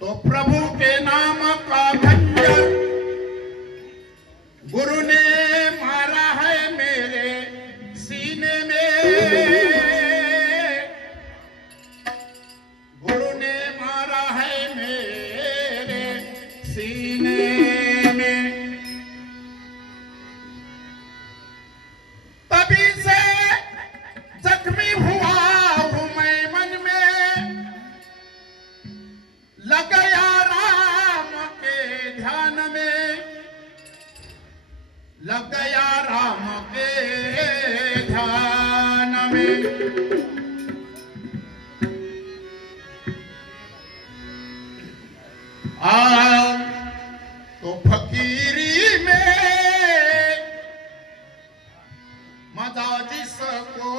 तो प्रभु के नाम का खंजर गुरु ने मारा है मेरे सीने में, गुरु ने मारा है मेरे सीने में। तभी से जख्मी हुआ हूं मैं मन में, लग गया राम के ध्यान में, लग गया राम के ध्यान में। तो फकीरी में मजा जिसको,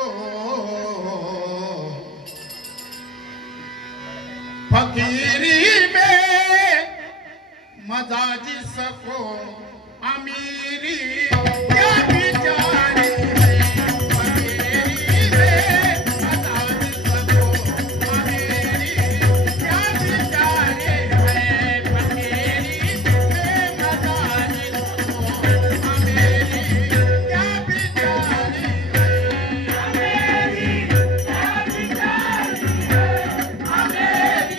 फकीरी में मजा जिसको, अमीरी क्या बिचारी है। फकीरी में मजा जिसको, अमीरी क्या बिचारी है। फकीरी में मजा जिसको, अमीरी क्या बिचारी है। अमीरी क्या बिचारी है। अमीरी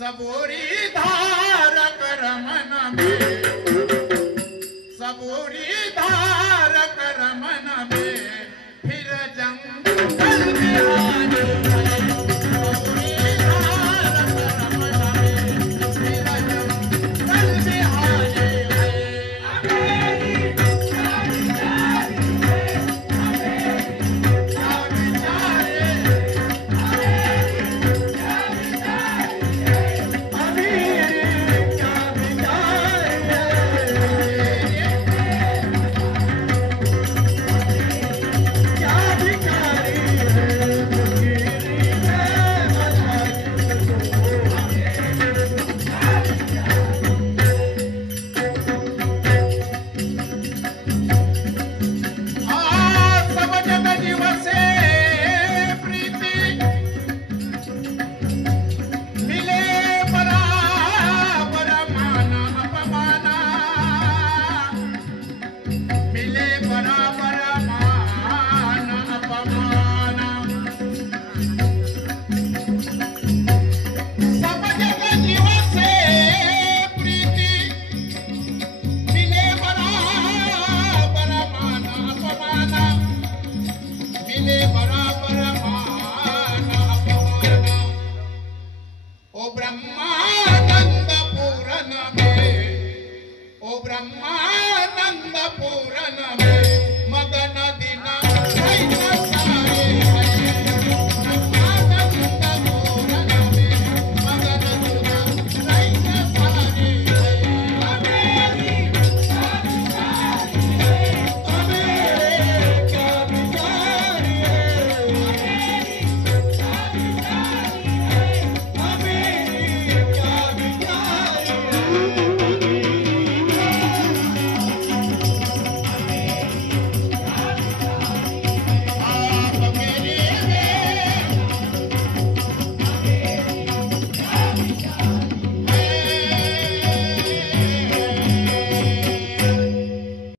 सबोरी धारक रमन में